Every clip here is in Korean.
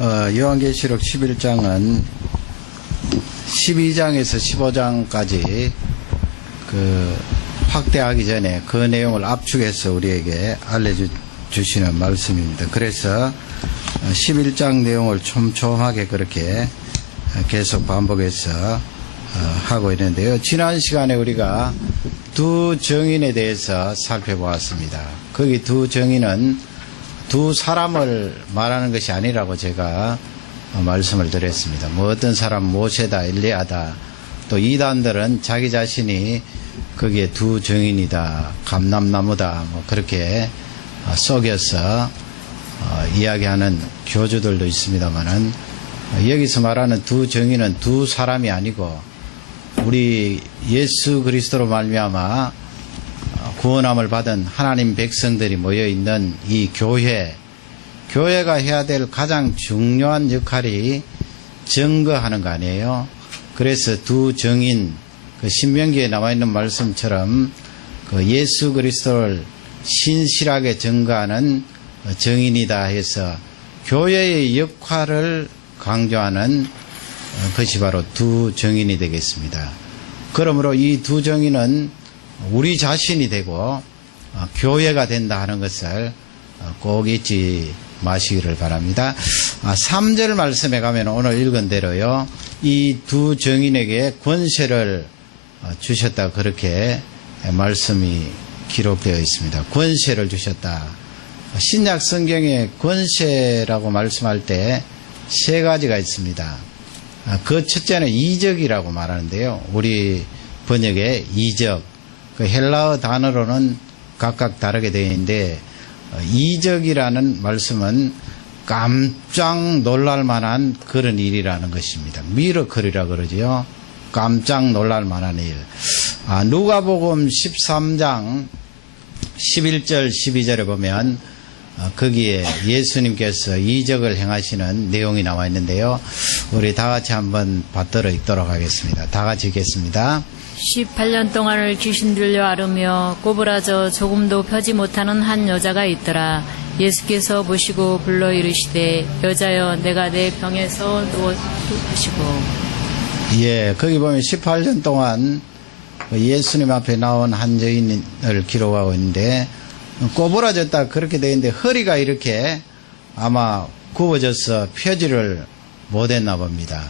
요한계시록 11장은 12장에서 15장까지 확대하기 전에 그 내용을 압축해서 우리에게 알려주시는 말씀입니다. 그래서 11장 내용을 촘촘하게 그렇게 계속 반복해서 하고 있는데요. 지난 시간에 우리가 두 정인에 대해서 살펴보았습니다. 거기 두 정인은 두 사람을 말하는 것이 아니라고 제가 말씀을 드렸습니다. 어떤 사람 모세다, 엘리야다, 또 이단들은 자기 자신이 거기에 두 정인이다, 감람나무다, 그렇게 속여서 이야기하는 교주들도 있습니다만은, 여기서 말하는 두 정인은 두 사람이 아니고 우리 예수 그리스도로 말미암아 구원함을 받은 하나님 백성들이 모여있는 이 교회가 해야 될 가장 중요한 역할이 증거하는 거 아니에요. 그래서 두 정인, 신명기에 나와있는 말씀처럼 예수 그리스도를 신실하게 증거하는 정인이다 해서 교회의 역할을 강조하는 것이 바로 두 정인이 되겠습니다. 그러므로 이 두 정인은 우리 자신이 되고 교회가 된다 하는 것을 꼭 잊지 마시기를 바랍니다. 3절 말씀에 가면 오늘 읽은 대로요, 이 두 정인에게 권세를 주셨다, 그렇게 말씀이 기록되어 있습니다. 권세를 주셨다. 신약 성경에 권세라고 말씀할 때 세 가지가 있습니다. 그 첫째는 이적이라고 말하는데요. 우리 번역에 이적, 그 헬라어 단어로는 각각 다르게 되어 있는데, 이적이라는 말씀은 깜짝 놀랄 만한 그런 일이라는 것입니다. 미러클이라 그러지요. 깜짝 놀랄 만한 일. 누가복음 13장 11절 12절에 보면 거기에 예수님께서 이적을 행하시는 내용이 나와 있는데요. 우리 다 같이 한번 받들어 읽도록 하겠습니다. 다 같이 읽겠습니다. 18년 동안을 귀신 들려 앓으며 꼬부라져 조금도 펴지 못하는 한 여자가 있더라. 예수께서 보시고 불러 이르시되 여자여 내가 내 병에서 누워 하시고. 예, 거기 보면 18년 동안 예수님 앞에 나온 한 여인을 기록하고 있는데, 꼬부라졌다 그렇게 되어 있는데 허리가 이렇게 아마 굽어져서 펴지를 못했나 봅니다.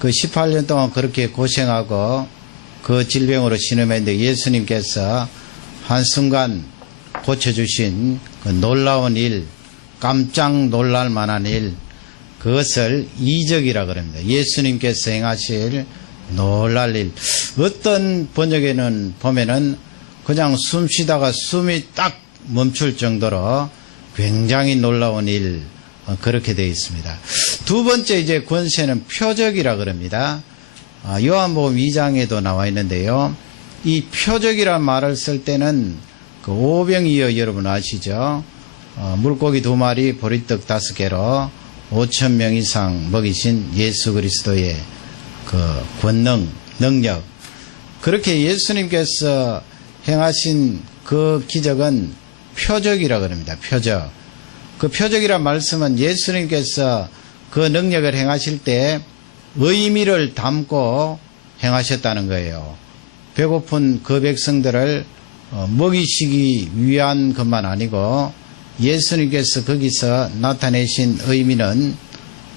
그 18년 동안 그렇게 고생하고 그 질병으로 신음했는데 예수님께서 한순간 고쳐주신 그 놀라운 일, 깜짝 놀랄 만한 일, 그것을 이적이라 그럽니다. 예수님께서 행하실 놀랄 일. 어떤 번역에는 보면은 그냥 숨 쉬다가 숨이 딱 멈출 정도로 굉장히 놀라운 일, 그렇게 되어 있습니다. 두 번째 이제 권세는 표적이라 그럽니다. 요한복음 2장에도 나와 있는데요. 이 표적이란 말을 쓸 때는 그 오병이어 여러분 아시죠? 물고기 2마리, 보리떡 5개로 5,000명 이상 먹이신 예수 그리스도의 그 권능, 능력. 그렇게 예수님께서 행하신 그 기적은 표적이라 그럽니다. 표적. 그 표적이란 말씀은 예수님께서 그 능력을 행하실 때 의미를 담고 행하셨다는 거예요. 배고픈 그 백성들을 먹이시기 위한 것만 아니고 예수님께서 거기서 나타내신 의미는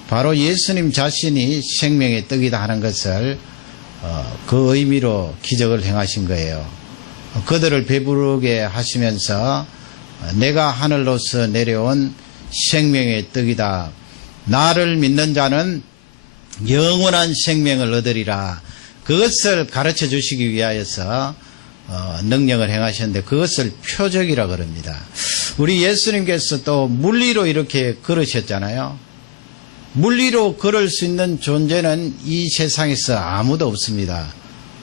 바로 예수님 자신이 생명의 떡이다 하는 것을 그 의미로 기적을 행하신 거예요. 그들을 배부르게 하시면서 내가 하늘로서 내려온 생명의 떡이다. 나를 믿는 자는 영원한 생명을 얻으리라. 그것을 가르쳐 주시기 위하여서 능력을 행하셨는데 그것을 표적이라 그럽니다. 우리 예수님께서 또 물리로 이렇게 걸으셨잖아요. 물리로 걸을 수 있는 존재는 이 세상에서 아무도 없습니다.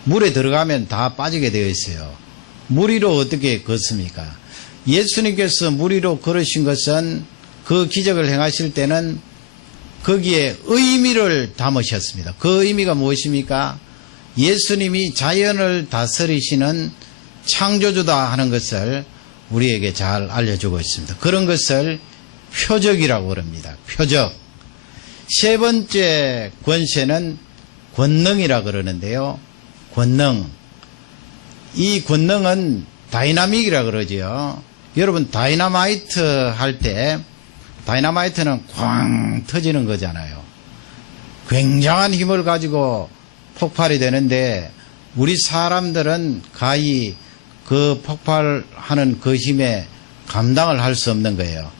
물에 들어가면 다 빠지게 되어 있어요. 물 위로 어떻게 걷습니까? 예수님께서 물 위로 걸으신 것은 그 기적을 행하실 때는 거기에 의미를 담으셨습니다. 그 의미가 무엇입니까? 예수님이 자연을 다스리시는 창조주다 하는 것을 우리에게 잘 알려주고 있습니다. 그런 것을 표적이라고 그럽니다. 표적. 세 번째 권세는 권능이라 그러는데요. 권능. 이 권능은 다이나믹이라 그러지요. 여러분 다이너마이트 할 때 다이너마이트는 쾅 터지는 거잖아요. 굉장한 힘을 가지고 폭발이 되는데 우리 사람들은 가히 그 폭발하는 그 힘에 감당을 할 수 없는 거예요.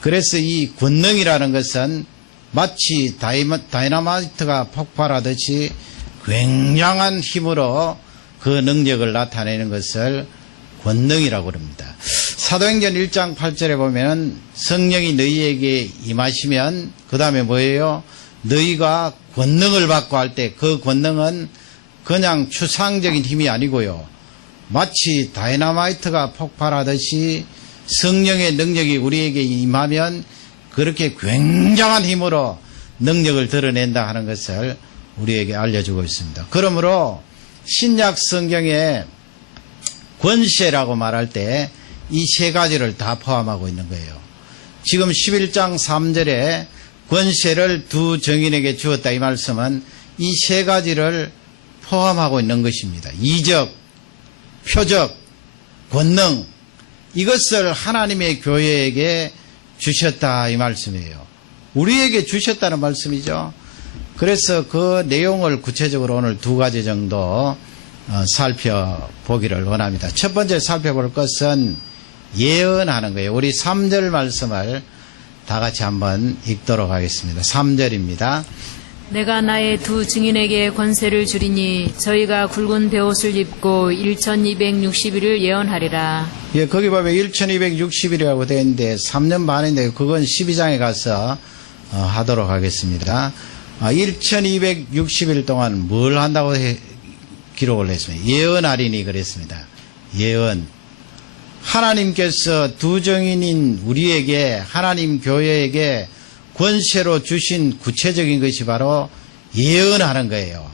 그래서 이 권능이라는 것은 마치 다이너마이트가 폭발하듯이 굉장한 힘으로 그 능력을 나타내는 것을 권능이라고 합니다. 사도행전 1장 8절에 보면 성령이 너희에게 임하시면 그 다음에 뭐예요? 너희가 권능을 받고 할 때 그 권능은 그냥 추상적인 힘이 아니고요. 마치 다이너마이트가 폭발하듯이 성령의 능력이 우리에게 임하면 그렇게 굉장한 힘으로 능력을 드러낸다 하는 것을 우리에게 알려주고 있습니다. 그러므로 신약 성경에 권세라고 말할 때 이 세 가지를 다 포함하고 있는 거예요. 지금 11장 3절에 권세를 두 정인에게 주었다 이 말씀은 이 세 가지를 포함하고 있는 것입니다. 이적, 표적, 권능 이것을 하나님의 교회에게 주셨다 이 말씀이에요. 우리에게 주셨다는 말씀이죠. 그래서 그 내용을 구체적으로 오늘 두 가지 정도 살펴보기를 원합니다. 첫 번째 살펴볼 것은 예언하는 거예요. 우리 3절 말씀을 다 같이 한번 읽도록 하겠습니다. 3절입니다. 내가 나의 두 증인에게 권세를 주리니 저희가 굵은 베옷을 입고 1260일을 예언하리라. 예, 거기 보면 1260일이라고 되어 있는데 3년 반인데 그건 12장에 가서 하도록 하겠습니다. 1260일 동안 뭘 한다고 기록을 했습니다. 예언하리니 그랬습니다. 예언. 하나님께서 두 정인인 우리에게 하나님 교회에게 권세로 주신 구체적인 것이 바로 예언하는 거예요.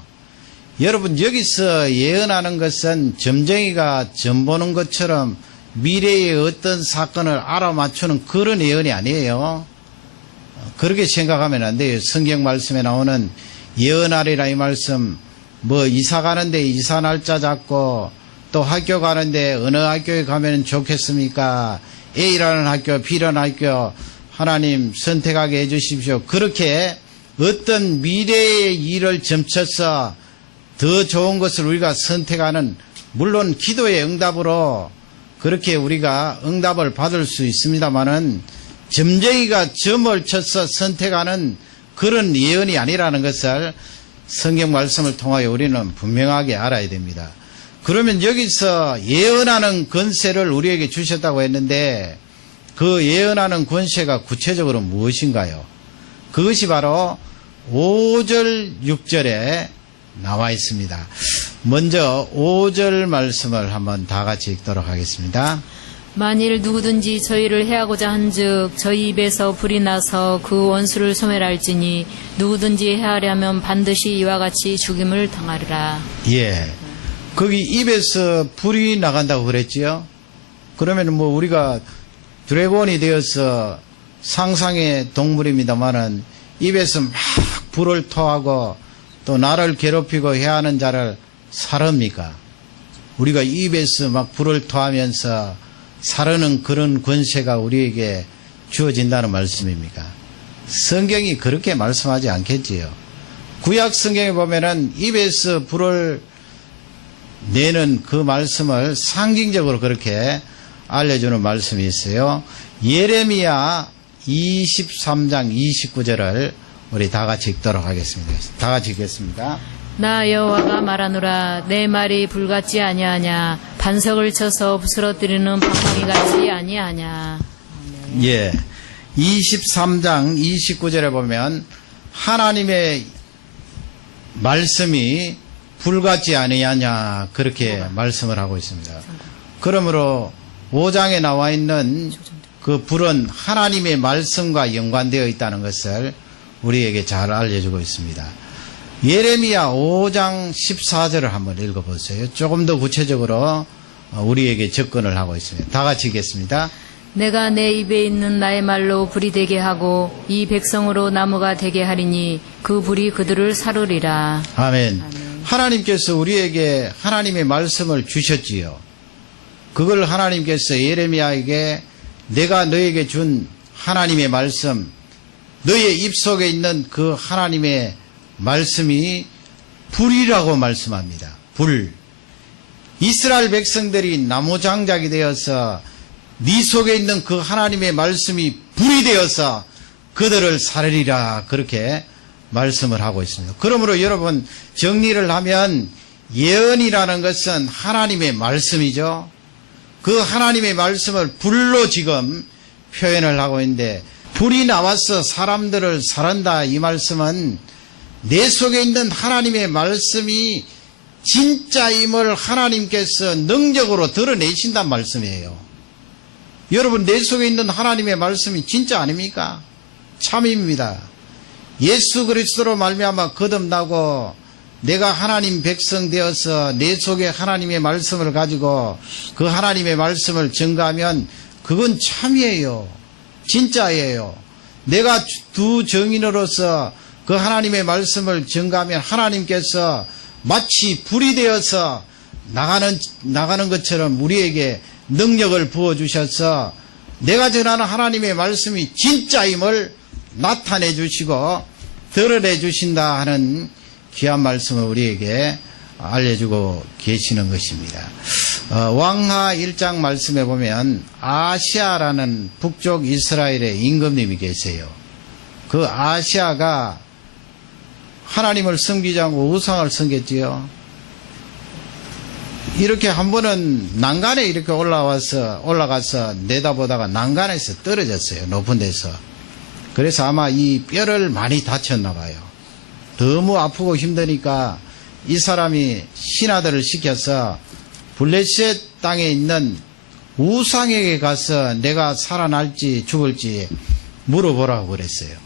여러분 여기서 예언하는 것은 점쟁이가 점 보는 것처럼 미래의 어떤 사건을 알아맞추는 그런 예언이 아니에요. 그렇게 생각하면 안 돼요. 성경 말씀에 나오는 예언하리라 이 말씀 뭐 이사 가는데 이사 날짜 잡고 또 학교 가는데 어느 학교에 가면 좋겠습니까? A라는 학교, B라는 학교 하나님 선택하게 해주십시오. 그렇게 어떤 미래의 일을 점쳐서 더 좋은 것을 우리가 선택하는 물론 기도의 응답으로 그렇게 우리가 응답을 받을 수 있습니다만은 점쟁이가 점을 쳐서 선택하는 그런 예언이 아니라는 것을 성경 말씀을 통하여 우리는 분명하게 알아야 됩니다. 그러면 여기서 예언하는 권세를 우리에게 주셨다고 했는데 그 예언하는 권세가 구체적으로 무엇인가요? 그것이 바로 5절 6절에 나와 있습니다. 먼저 5절 말씀을 한번 다 같이 읽도록 하겠습니다. 만일 누구든지 저희를 해하고자 한즉 저희 입에서 불이 나서 그 원수를 소멸할지니 누구든지 해하려면 반드시 이와 같이 죽임을 당하리라. 예, 거기 입에서 불이 나간다고 그랬지요. 그러면 뭐 우리가 드래곤이 되어서 상상의 동물입니다만은 입에서 막 불을 토하고 또 나를 괴롭히고 해하는 자를 사릅니까? 우리가 입에서 막 불을 토하면서 사르는 그런 권세가 우리에게 주어진다는 말씀입니까? 성경이 그렇게 말씀하지 않겠지요. 구약 성경에 보면은 입에서 불을 내는 그 말씀을 상징적으로 그렇게 알려주는 말씀이 있어요. 예레미야 23장 29절을 우리 다 같이 읽도록 하겠습니다. 다 같이 읽겠습니다. 나 여호와가 말하노라 내 말이 불같지 아니하냐 반석을 쳐서 부스러뜨리는 방망이 같지 아니하냐. 예, 23장 29절에 보면 하나님의 말씀이 불같지 아니하냐 그렇게 말씀을 하고 있습니다. 그러므로 5장에 나와 있는 그 불은 하나님의 말씀과 연관되어 있다는 것을 우리에게 잘 알려주고 있습니다. 예레미야 5장 14절을 한번 읽어보세요. 조금 더 구체적으로 우리에게 접근을 하고 있습니다. 다 같이 읽겠습니다. 내가 내 입에 있는 나의 말로 불이 되게 하고 이 백성으로 나무가 되게 하리니 그 불이 그들을 사르리라. 아멘. 하나님께서 우리에게 하나님의 말씀을 주셨지요. 그걸 하나님께서 예레미야에게 내가 너에게 준 하나님의 말씀, 너의 입속에 있는 그 하나님의 말씀이 불이라고 말씀합니다. 불. 이스라엘 백성들이 나무 장작이 되어서 네 속에 있는 그 하나님의 말씀이 불이 되어서 그들을 사르리라, 그렇게 말씀을 하고 있습니다. 그러므로 여러분, 정리를 하면 예언이라는 것은 하나님의 말씀이죠. 그 하나님의 말씀을 불로 지금 표현을 하고 있는데, 불이 나와서 사람들을 사른다, 이 말씀은 내 속에 있는 하나님의 말씀이 진짜임을 하나님께서 능력으로 드러내신단 말씀이에요. 여러분, 내 속에 있는 하나님의 말씀이 진짜 아닙니까? 참입니다. 예수 그리스도로 말미암아 거듭나고 내가 하나님 백성 되어서 내 속에 하나님의 말씀을 가지고 그 하나님의 말씀을 증거하면 그건 참이에요. 진짜예요. 내가 두 증인으로서 그 하나님의 말씀을 증거하면 하나님께서 마치 불이 되어서 나가는 것처럼 우리에게 능력을 부어주셔서 내가 전하는 하나님의 말씀이 진짜임을 나타내 주시고 드러내 주신다 하는 귀한 말씀을 우리에게 알려주고 계시는 것입니다. 왕하 1장 말씀에 보면 아시아라는 북쪽 이스라엘의 임금님이 계세요. 그 아시아가 하나님을 섬기지 않고 우상을 섬겼지요. 이렇게 한 번은 난간에 이렇게 올라가서 내다보다가 난간에서 떨어졌어요. 높은 데서. 그래서 아마 이 뼈를 많이 다쳤나 봐요. 너무 아프고 힘드니까 이 사람이 신하들을 시켜서 블레셋 땅에 있는 우상에게 가서 내가 살아날지 죽을지 물어보라고 그랬어요.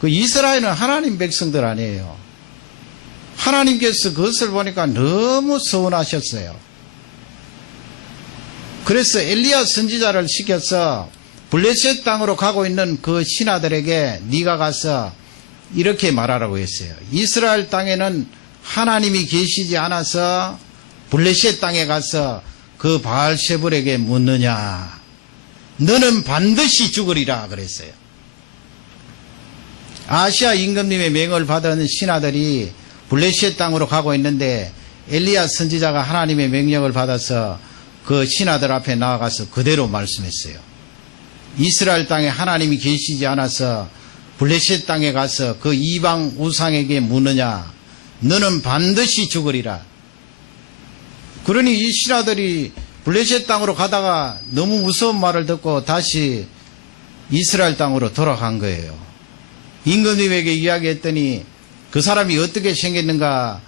그 이스라엘은 하나님 백성들 아니에요. 하나님께서 그것을 보니까 너무 서운하셨어요. 그래서 엘리야 선지자를 시켜서 블레셋 땅으로 가고 있는 그 신하들에게 네가 가서 이렇게 말하라고 했어요. 이스라엘 땅에는 하나님이 계시지 않아서 블레셋 땅에 가서 그 바알세불에게 묻느냐. 너는 반드시 죽으리라 그랬어요. 아시아 임금님의 명을 받은 신하들이 블레셋 땅으로 가고 있는데 엘리야 선지자가 하나님의 명령을 받아서 그 신하들 앞에 나아가서 그대로 말씀했어요. 이스라엘 땅에 하나님이 계시지 않아서 블레셋 땅에 가서 그 이방 우상에게 묻느냐. 너는 반드시 죽으리라. 그러니 이 신하들이 블레셋 땅으로 가다가 너무 무서운 말을 듣고 다시 이스라엘 땅으로 돌아간 거예요. 임금님에게 이야기했더니 그 사람이 어떻게 생겼는가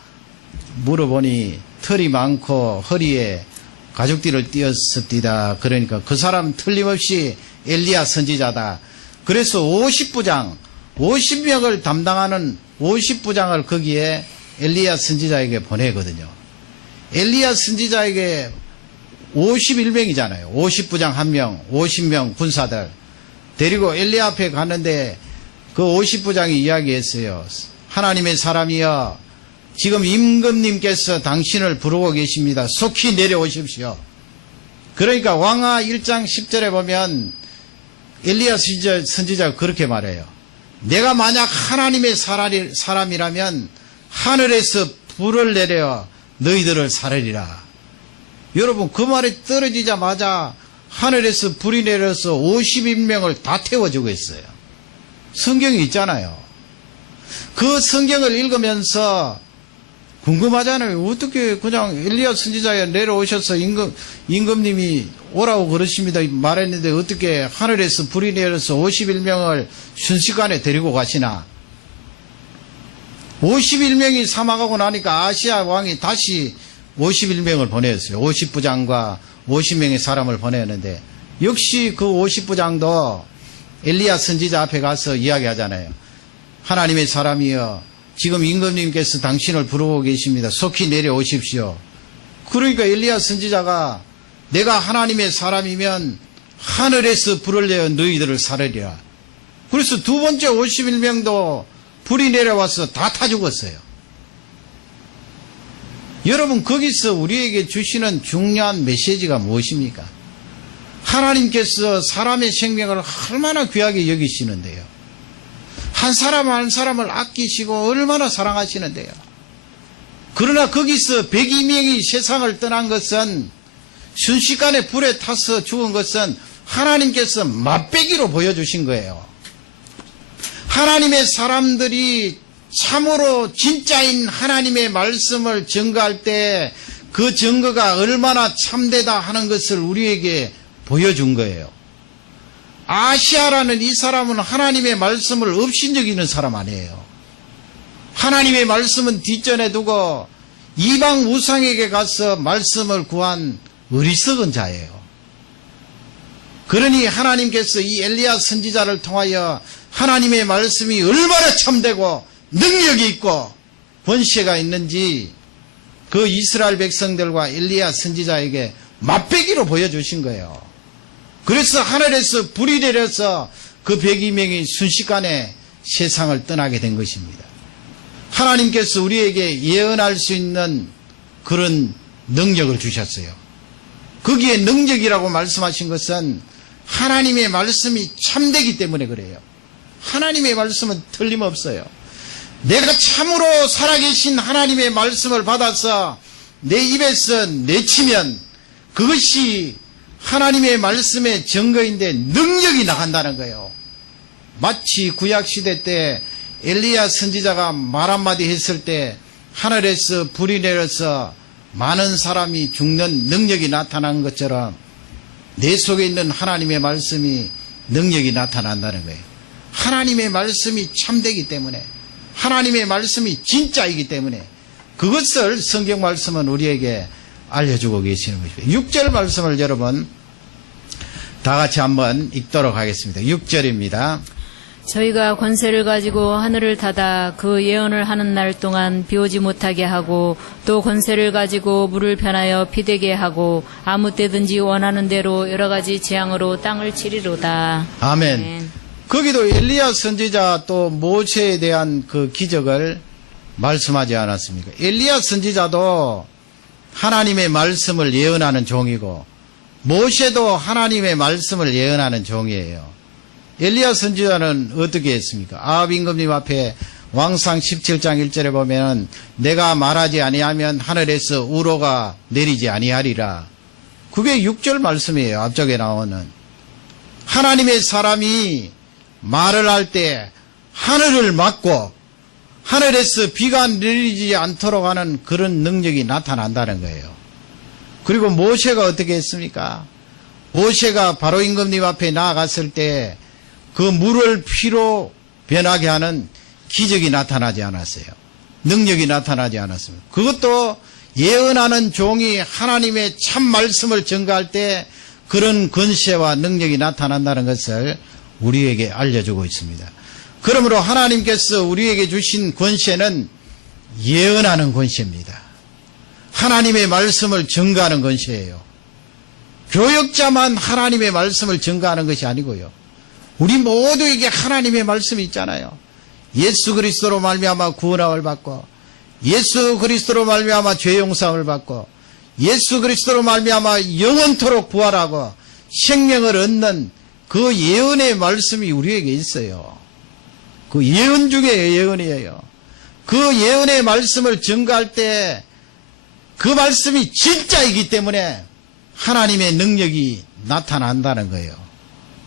물어보니 털이 많고 허리에 가죽띠를 띄었습니다. 그러니까 그 사람 틀림없이 엘리야 선지자다. 그래서 50명을 담당하는 50부장을 거기에 엘리야 선지자에게 보내거든요. 엘리야 선지자에게 51명이잖아요. 50부장 1명, 50명 군사들 데리고 엘리야 앞에 갔는데 그 50부장이 이야기했어요. 하나님의 사람이여, 지금 임금님께서 당신을 부르고 계십니다. 속히 내려오십시오. 그러니까 왕하 1장 10절에 보면 엘리야 선지자가 그렇게 말해요. 내가 만약 하나님의 사람이라면 하늘에서 불을 내려 너희들을 사르리라. 여러분, 그 말이 떨어지자마자 하늘에서 불이 내려서 50인명을 다 태워주고 있어요. 성경이 있잖아요. 그 성경을 읽으면서 궁금하잖아요. 어떻게 그냥 엘리야 선지자에 내려오셔서 임금님이 오라고 그러십니다 말했는데 어떻게 하늘에서 불이 내려서 51명을 순식간에 데리고 가시나. 51명이 사망하고 나니까 아시아 왕이 다시 51명을 보냈어요. 50부장과 50명의 사람을 보냈는데 역시 그 50부장도 엘리야 선지자 앞에 가서 이야기하잖아요. 하나님의 사람이여, 지금 임금님께서 당신을 부르고 계십니다. 속히 내려오십시오. 그러니까 엘리야 선지자가 내가 하나님의 사람이면 하늘에서 불을 내어 너희들을 살으리라. 그래서 두 번째 51명도 불이 내려와서 다 타 죽었어요. 여러분, 거기서 우리에게 주시는 중요한 메시지가 무엇입니까? 하나님께서 사람의 생명을 얼마나 귀하게 여기시는데요. 한 사람 한 사람을 아끼시고 얼마나 사랑하시는데요. 그러나 거기서 102명이 세상을 떠난 것은, 순식간에 불에 타서 죽은 것은 하나님께서 맛배기로 보여주신 거예요. 하나님의 사람들이 참으로 진짜인 하나님의 말씀을 증거할 때 그 증거가 얼마나 참되다 하는 것을 우리에게 보여준 거예요. 아시아라는 이 사람은 하나님의 말씀을 업신여기는 사람 아니에요. 하나님의 말씀은 뒷전에 두고 이방 우상에게 가서 말씀을 구한 어리석은 자예요. 그러니 하나님께서 이 엘리야 선지자를 통하여 하나님의 말씀이 얼마나 참되고 능력이 있고 권세가 있는지 그 이스라엘 백성들과 엘리야 선지자에게 맛배기로 보여주신 거예요. 그래서 하늘에서 불이 내려서 그 102명이 순식간에 세상을 떠나게 된 것입니다. 하나님께서 우리에게 예언할 수 있는 그런 능력을 주셨어요. 거기에 능력이라고 말씀하신 것은 하나님의 말씀이 참되기 때문에 그래요. 하나님의 말씀은 틀림없어요. 내가 참으로 살아계신 하나님의 말씀을 받아서 내 입에서 내치면 그것이 하나님의 말씀의 증거인데 능력이 나간다는 거예요. 마치 구약시대 때 엘리야 선지자가 말 한마디 했을 때 하늘에서 불이 내려서 많은 사람이 죽는 능력이 나타난 것처럼 내 속에 있는 하나님의 말씀이 능력이 나타난다는 거예요. 하나님의 말씀이 참되기 때문에, 하나님의 말씀이 진짜이기 때문에 그것을 성경 말씀은 우리에게 알려주고 계시는 것입니다. 6절 말씀을 여러분 다 같이 한번 읽도록 하겠습니다. 6절입니다. 저희가 권세를 가지고 하늘을 닫아 그 예언을 하는 날 동안 비오지 못하게 하고 또 권세를 가지고 물을 변하여 피되게 하고 아무 때든지 원하는 대로 여러 가지 재앙으로 땅을 치리로다. 아멘. 아멘. 거기도 엘리야 선지자 또 모세에 대한 그 기적을 말씀하지 않았습니까? 엘리야 선지자도 하나님의 말씀을 예언하는 종이고 모세도 하나님의 말씀을 예언하는 종이에요. 엘리야 선지자는 어떻게 했습니까? 아합 임금님 앞에 왕상 17장 1절에 보면 내가 말하지 아니하면 하늘에서 우로가 내리지 아니하리라. 그게 6절 말씀이에요. 앞쪽에 나오는. 하나님의 사람이 말을 할 때 하늘을 막고 하늘에서 비가 내리지 않도록 하는 그런 능력이 나타난다는 거예요. 그리고 모세가 어떻게 했습니까? 모세가 바로 임금님 앞에 나아갔을 때 그 물을 피로 변하게 하는 기적이 나타나지 않았어요. 능력이 나타나지 않았습니다. 그것도 예언하는 종이 하나님의 참 말씀을 전가할 때 그런 권세와 능력이 나타난다는 것을 우리에게 알려주고 있습니다. 그러므로 하나님께서 우리에게 주신 권세는 예언하는 권세입니다. 하나님의 말씀을 전가하는 권세예요. 교역자만 하나님의 말씀을 전가하는 것이 아니고요. 우리 모두에게 하나님의 말씀이 있잖아요. 예수 그리스도로 말미암아 구원함을 받고 예수 그리스도로 말미암아 죄 용서함을 받고 예수 그리스도로 말미암아 영원토록 부활하고 생명을 얻는 그 예언의 말씀이 우리에게 있어요. 그 예언 중에 예언이에요. 그 예언의 말씀을 전가할 때 그 말씀이 진짜이기 때문에 하나님의 능력이 나타난다는 거예요.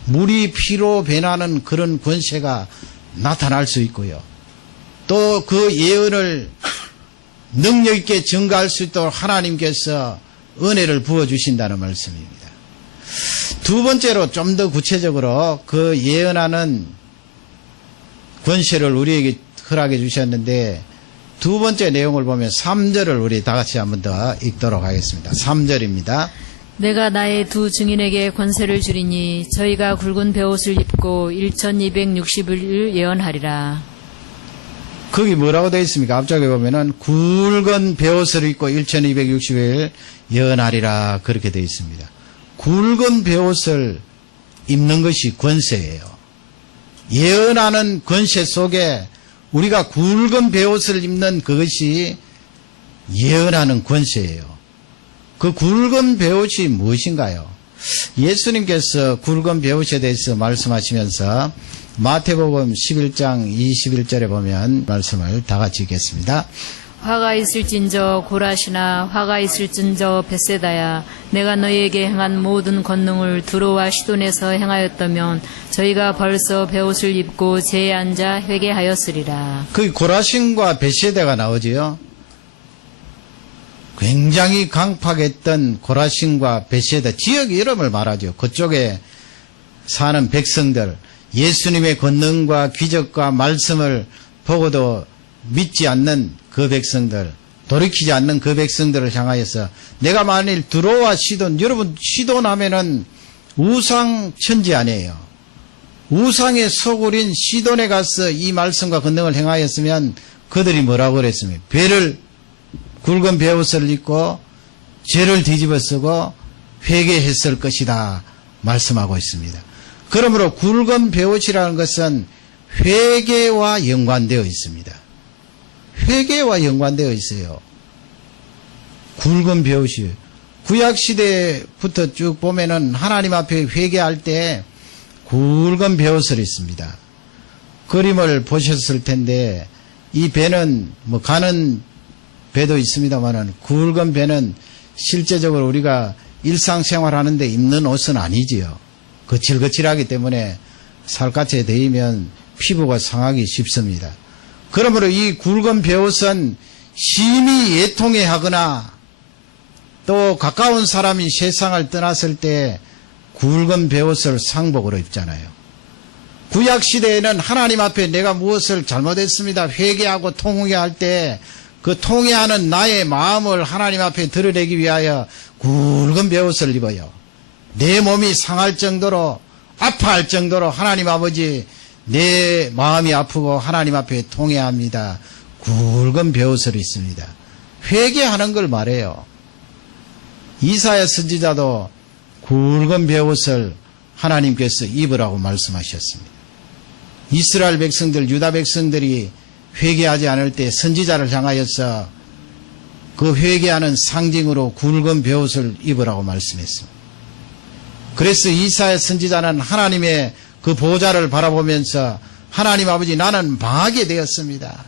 물이 피로 변하는 그런 권세가 나타날 수 있고요. 또 그 예언을 능력 있게 전가할 수 있도록 하나님께서 은혜를 부어주신다는 말씀입니다. 두 번째로 좀 더 구체적으로 그 예언하는 권세를 우리에게 허락해 주셨는데 두 번째 내용을 보면 3절을 우리 다 같이 한번 더 읽도록 하겠습니다. 3절입니다. 내가 나의 두 증인에게 권세를 주리니 저희가 굵은 베옷을 입고 1260일 예언하리라. 거기 뭐라고 되어 있습니까? 앞쪽에 보면은 굵은 베옷을 입고 1260일 예언하리라 그렇게 되어 있습니다. 굵은 베옷을 입는 것이 권세예요. 예언하는 권세 속에 우리가 굵은 베옷을 입는 그것이 예언하는 권세예요. 그 굵은 베옷이 무엇인가요? 예수님께서 굵은 베옷에 대해서 말씀하시면서 마태복음 11장 21절에 보면 말씀을 다 같이 읽겠습니다. 화가 있을진저 고라시나 화가 있을진저 벳세다야 내가 너희에게 행한 모든 권능을 두로와 시돈에서 행하였다면 저희가 벌써 베옷을 입고 제에 앉아 회개하였으리라. 그 고라신과 벳세다가 나오지요. 굉장히 강팍했던 고라신과 벳세다 지역 이름을 말하죠. 그쪽에 사는 백성들, 예수님의 권능과 기적과 말씀을 보고도 믿지 않는 그 백성들, 돌이키지 않는 그 백성들을 향하여서 내가 만일 두로와 시돈, 여러분 시돈 하면은 우상 천지 아니에요. 우상의 소굴인 시돈에 가서 이 말씀과 권능을 행하였으면 그들이 뭐라고 그랬습니까? 굵은 베옷을 입고 죄를 뒤집어 쓰고 회개했을 것이다 말씀하고 있습니다. 그러므로 굵은 베옷이라는 것은 회개와 연관되어 있습니다. 회개와 연관되어 있어요. 굵은 베옷이 구약시대부터 쭉 보면은 하나님 앞에 회개할 때 굵은 베옷을 입습니다. 그림을 보셨을 텐데 이 배는 뭐 가는 배도 있습니다만은 굵은 배는 실제적으로 우리가 일상생활 하는데 입는 옷은 아니지요. 거칠거칠하기 때문에 살갗에 대이면 피부가 상하기 쉽습니다. 그러므로 이 굵은 베옷은 심히 애통해 하거나 또 가까운 사람이 세상을 떠났을 때 굵은 베옷을 상복으로 입잖아요. 구약시대에는 하나님 앞에 내가 무엇을 잘못했습니다 회개하고 통회할 때 그 통회하는 나의 마음을 하나님 앞에 드러내기 위하여 굵은 베옷을 입어요. 내 몸이 상할 정도로 아파할 정도로 하나님 아버지 내 마음이 아프고 하나님 앞에 통회합니다. 굵은 베옷을 입습니다. 회개하는 걸 말해요. 이사야 선지자도 굵은 베옷을 하나님께서 입으라고 말씀하셨습니다. 이스라엘 백성들, 유다 백성들이 회개하지 않을 때 선지자를 향하여서 그 회개하는 상징으로 굵은 베옷을 입으라고 말씀했습니다. 그래서 이사야 선지자는 하나님의 그 보좌를 바라보면서 하나님 아버지 나는 망하게 되었습니다.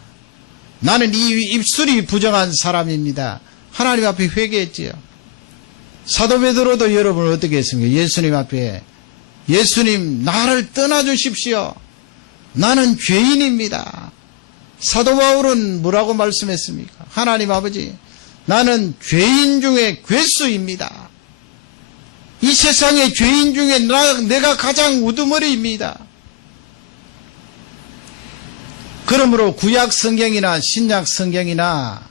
나는 이 입술이 부정한 사람입니다. 하나님 앞에 회개했지요. 사도 베드로도 여러분 어떻게 했습니까? 예수님 앞에 예수님 나를 떠나주십시오. 나는 죄인입니다. 사도 바울은 뭐라고 말씀했습니까? 하나님 아버지 나는 죄인 중에 괴수입니다. 이 세상의 죄인 중에 내가 가장 우두머리입니다. 그러므로 구약 성경이나 신약 성경이나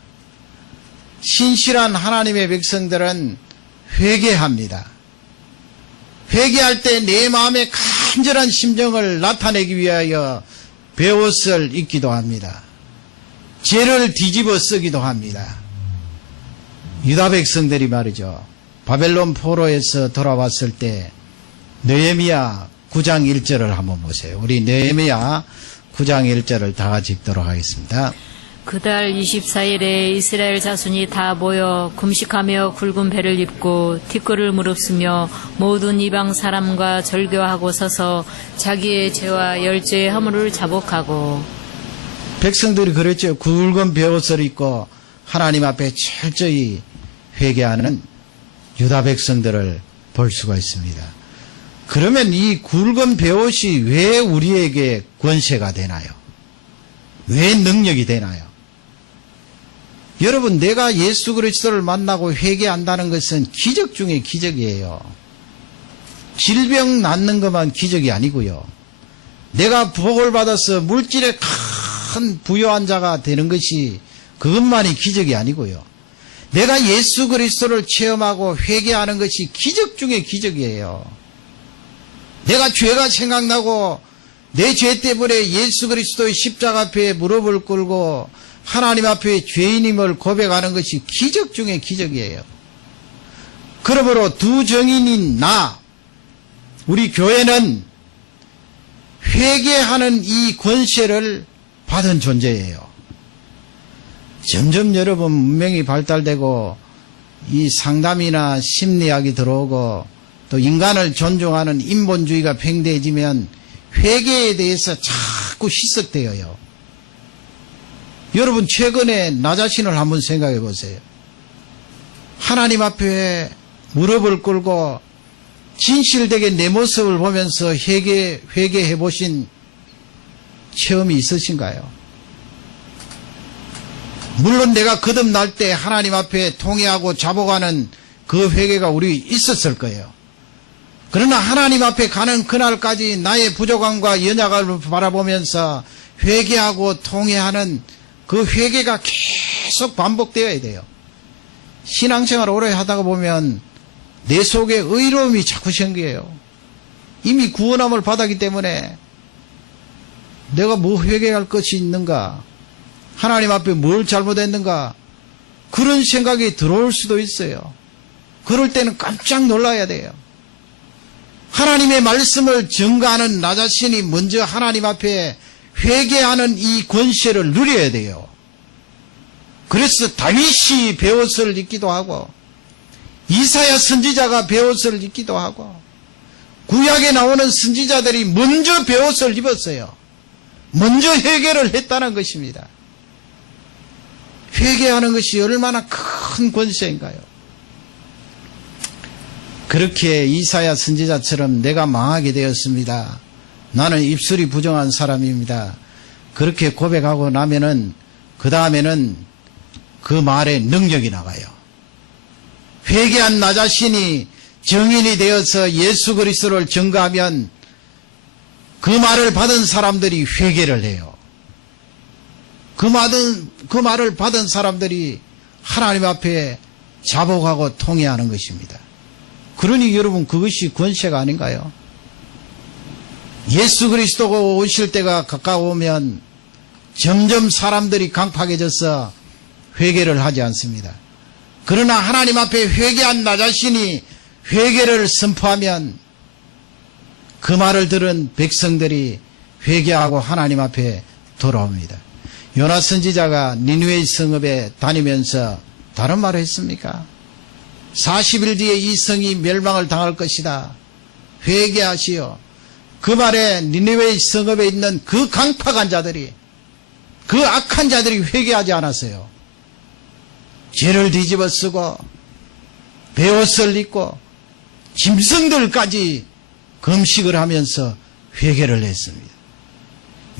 신실한 하나님의 백성들은 회개합니다. 회개할 때 내 마음의 간절한 심정을 나타내기 위하여 베옷을 입기도 합니다. 죄를 뒤집어 쓰기도 합니다. 유다 백성들이 말이죠. 바벨론 포로에서 돌아왔을 때 느헤미야 9장 1절을 한번 보세요. 우리 느헤미야 9장 1절을 다 같이 읽도록 하겠습니다. 그달 24일에 이스라엘 자손이 다 모여 금식하며 굵은 배를 입고 티끌을 무릅쓰며 모든 이방 사람과 절교하고 서서 자기의 죄와 열죄의 허물을 자복하고 백성들이 그랬죠. 굵은 베옷을 입고 하나님 앞에 철저히 회개하는 유다 백성들을 볼 수가 있습니다. 그러면 이 굵은 베옷이 왜 우리에게 권세가 되나요? 왜 능력이 되나요? 여러분 내가 예수 그리스도를 만나고 회개한다는 것은 기적 중에 기적이에요. 질병 낫는 것만 기적이 아니고요. 내가 복을 받아서 물질의 큰 부유한 자가 되는 것이 그것만이 기적이 아니고요. 내가 예수 그리스도를 체험하고 회개하는 것이 기적 중에 기적이에요. 내가 죄가 생각나고 내 죄 때문에 예수 그리스도의 십자가 앞에 무릎을 꿇고 하나님 앞에 죄인임을 고백하는 것이 기적 중에 기적이에요. 그러므로 두 정인인 나, 우리 교회는 회개하는 이 권세를 받은 존재예요. 점점 여러분 문명이 발달되고 이 상담이나 심리학이 들어오고 또 인간을 존중하는 인본주의가 팽배해지면 회개에 대해서 자꾸 희석되어요. 여러분 최근에 나 자신을 한번 생각해 보세요. 하나님 앞에 무릎을 꿇고 진실되게 내 모습을 보면서 회개해 보신 체험이 있으신가요? 물론 내가 거듭날 때 하나님 앞에 통회하고 자복하는 그 회개가 우리 있었을 거예요. 그러나 하나님 앞에 가는 그날까지 나의 부족함과 연약함을 바라보면서 회개하고 통회하는 그 회개가 계속 반복되어야 돼요. 신앙생활 오래 하다가 보면 내 속에 의로움이 자꾸 생겨요. 이미 구원함을 받았기 때문에 내가 뭐 회개할 것이 있는가? 하나님 앞에 뭘 잘못했는가? 그런 생각이 들어올 수도 있어요. 그럴 때는 깜짝 놀라야 돼요. 하나님의 말씀을 증거하는 나 자신이 먼저 하나님 앞에 회개하는 이 권세를 누려야 돼요. 그래서 다윗이 베옷을 입기도 하고 이사야 선지자가 베옷을 입기도 하고 구약에 나오는 선지자들이 먼저 베옷을 입었어요. 먼저 회개를 했다는 것입니다. 회개하는 것이 얼마나 큰 권세인가요? 그렇게 이사야 선지자처럼 내가 망하게 되었습니다. 나는 입술이 부정한 사람입니다. 그렇게 고백하고 나면은 그 다음에는 그 말에 능력이 나가요. 회개한 나 자신이 정인이 되어서 예수 그리스도를 증거하면 그 말을 받은 사람들이 회개를 해요. 그 말을 받은 사람들이 하나님 앞에 자복하고 통회하는 것입니다. 그러니 여러분 그것이 권세가 아닌가요? 예수 그리스도가 오실 때가 가까우면 점점 사람들이 강팍해져서 회개를 하지 않습니다. 그러나 하나님 앞에 회개한 나 자신이 회개를 선포하면 그 말을 들은 백성들이 회개하고 하나님 앞에 돌아옵니다. 요나 선지자가 니느웨 성읍에 다니면서 다른 말을 했습니까? 40일 뒤에 이 성이 멸망을 당할 것이다. 회개하시오. 그 말에 니느웨 성읍에 있는 그 강팍한 자들이, 그 악한 자들이 회개하지 않았어요. 죄를 뒤집어 쓰고 베옷을 입고 짐승들까지 금식을 하면서 회개를 했습니다.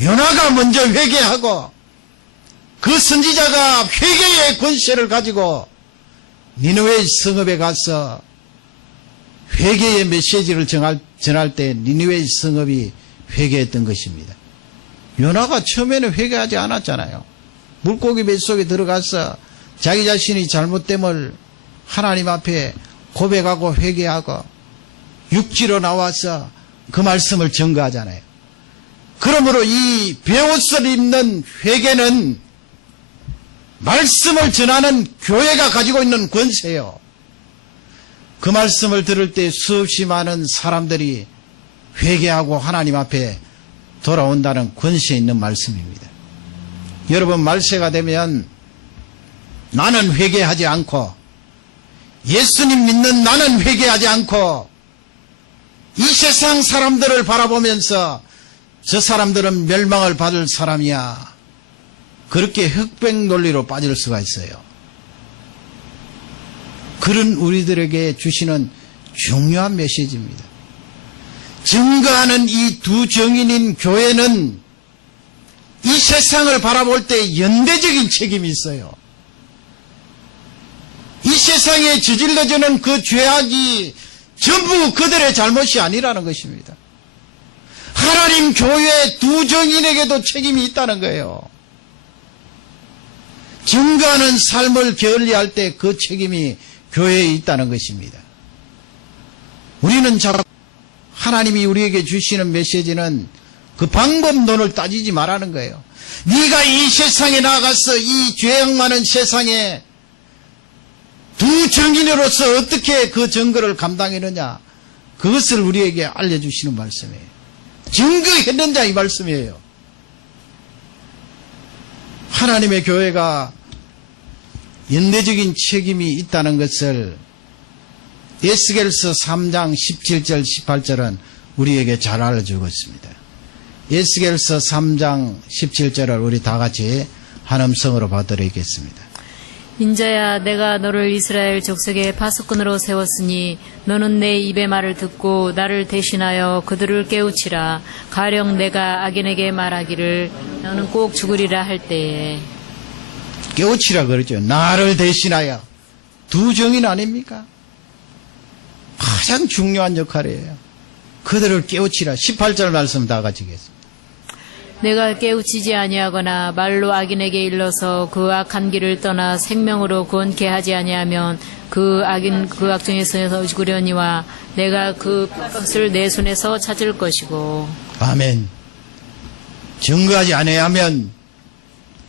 요나가 먼저 회개하고 그 선지자가 회개의 권세를 가지고 니느웨 성읍에 가서 회개의 메시지를 전할 때 니느웨 성읍이 회개했던 것입니다. 요나가 처음에는 회개하지 않았잖아요. 물고기 뱃속에 들어가서 자기 자신이 잘못됨을 하나님 앞에 고백하고 회개하고 육지로 나와서 그 말씀을 증거하잖아요. 그러므로 이 베옷을 입는 회개는 말씀을 전하는 교회가 가지고 있는 권세예요. 그 말씀을 들을 때 수없이 많은 사람들이 회개하고 하나님 앞에 돌아온다는 권세 있는 말씀입니다. 여러분 말세가 되면 나는 회개하지 않고 예수님 믿는 나는 회개하지 않고 이 세상 사람들을 바라보면서 저 사람들은 멸망을 받을 사람이야. 그렇게 흑백 논리로 빠질 수가 있어요. 그런 우리들에게 주시는 중요한 메시지입니다. 증거하는 이 두 정인인 교회는 이 세상을 바라볼 때 연대적인 책임이 있어요. 이 세상에 저질러지는 그 죄악이 전부 그들의 잘못이 아니라는 것입니다. 하나님 교회 두 정인에게도 책임이 있다는 거예요. 증거하는 삶을 게을리할 때 그 책임이 교회에 있다는 것입니다. 우리는 자꾸 하나님이 우리에게 주시는 메시지는 그 방법론을 따지지 말라는 거예요. 네가 이 세상에 나가서 이 죄악 많은 세상에 두 정인으로서 어떻게 그 증거를 감당했느냐, 그것을 우리에게 알려주시는 말씀이에요. 증거했는 자 이 말씀이에요. 하나님의 교회가 연대적인 책임이 있다는 것을 에스겔서 3장 17절 18절은 우리에게 잘 알려주고 있습니다. 에스겔서 3장 17절을 우리 다 같이 한 음성으로 봐드리겠습니다. 인자야, 내가 너를 이스라엘 족속의 파수꾼으로 세웠으니 너는 내 입의 말을 듣고 나를 대신하여 그들을 깨우치라. 가령 내가 악인에게 말하기를 너는 꼭 죽으리라 할 때에. 깨우치라 그러죠. 나를 대신하여. 두 정인 아닙니까? 가장 중요한 역할이에요. 그들을 깨우치라. 18절 말씀 다 같이 겠습니다. 내가 깨우치지 아니하거나 말로 악인에게 일러서 그 악한 길을 떠나 생명으로 구원케 하지 아니하면 그 악인 그 악중에서 죽으려니와 내가 그 것을 내 손에서 찾을 것이고. 아멘. 증거하지 아니하면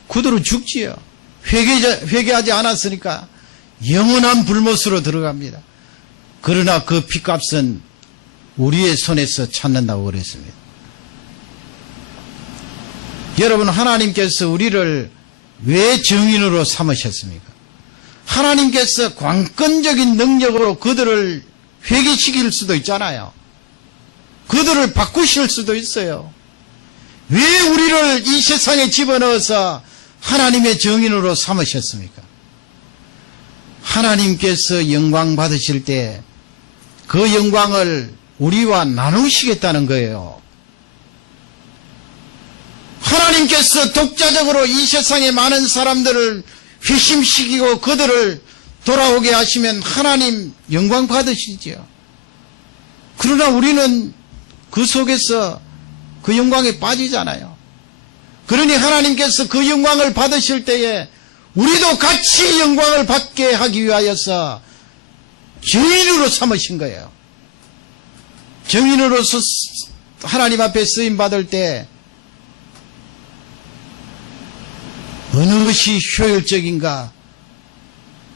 그들은 죽지요. 회개하지 않았으니까 영원한 불못으로 들어갑니다. 그러나 그 핏값은 우리의 손에서 찾는다고 그랬습니다. 여러분, 하나님께서 우리를 왜 증인으로 삼으셨습니까? 하나님께서 관건적인 능력으로 그들을 회개시킬 수도 있잖아요. 그들을 바꾸실 수도 있어요. 왜 우리를 이 세상에 집어넣어서 하나님의 증인으로 삼으셨습니까? 하나님께서 영광 받으실 때 그 영광을 우리와 나누시겠다는 거예요. 하나님께서 독자적으로 이 세상의 많은 사람들을 회심시키고 그들을 돌아오게 하시면 하나님 영광 받으시죠. 그러나 우리는 그 속에서 그 영광에 빠지잖아요. 그러니 하나님께서 그 영광을 받으실 때에 우리도 같이 영광을 받게 하기 위하여서 증인으로 삼으신 거예요. 증인으로서 하나님 앞에 쓰임 받을 때 어느 것이 효율적인가?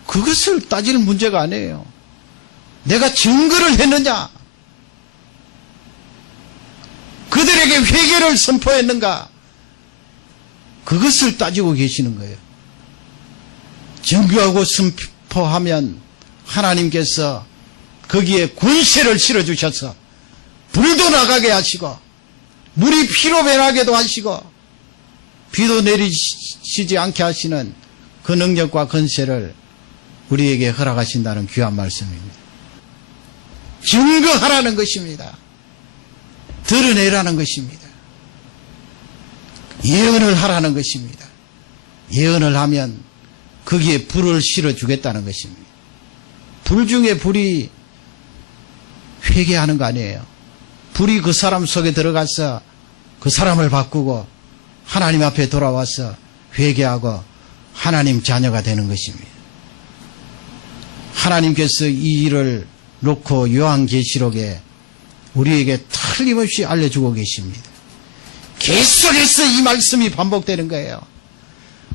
그것을 따질 문제가 아니에요. 내가 증거를 했느냐? 그들에게 회개를 선포했는가? 그것을 따지고 계시는 거예요. 증거하고 선포하면 하나님께서 거기에 권세를 실어주셔서 불도 나가게 하시고 물이 피로 변하게도 하시고 비도 내리시지 않게 하시는 그 능력과 권세를 우리에게 허락하신다는 귀한 말씀입니다. 증거하라는 것입니다. 드러내라는 것입니다. 예언을 하라는 것입니다. 예언을 하면 거기에 불을 실어주겠다는 것입니다. 불 중에 불이 회개하는 거 아니에요. 불이 그 사람 속에 들어가서 그 사람을 바꾸고 하나님 앞에 돌아와서 회개하고 하나님 자녀가 되는 것입니다. 하나님께서 이 일을 놓고 요한계시록에 우리에게 틀림없이 알려주고 계십니다. 계속해서 이 말씀이 반복되는 거예요.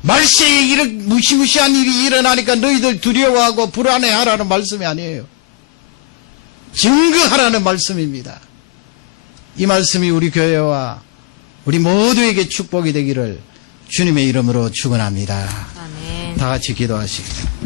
말세에 이런 무시무시한 일이 일어나니까 너희들 두려워하고 불안해하라는 말씀이 아니에요. 증거하라는 말씀입니다. 이 말씀이 우리 교회와 우리 모두에게 축복이 되기를 주님의 이름으로 축원합니다. 아멘. 다 같이 기도하시겠습니다.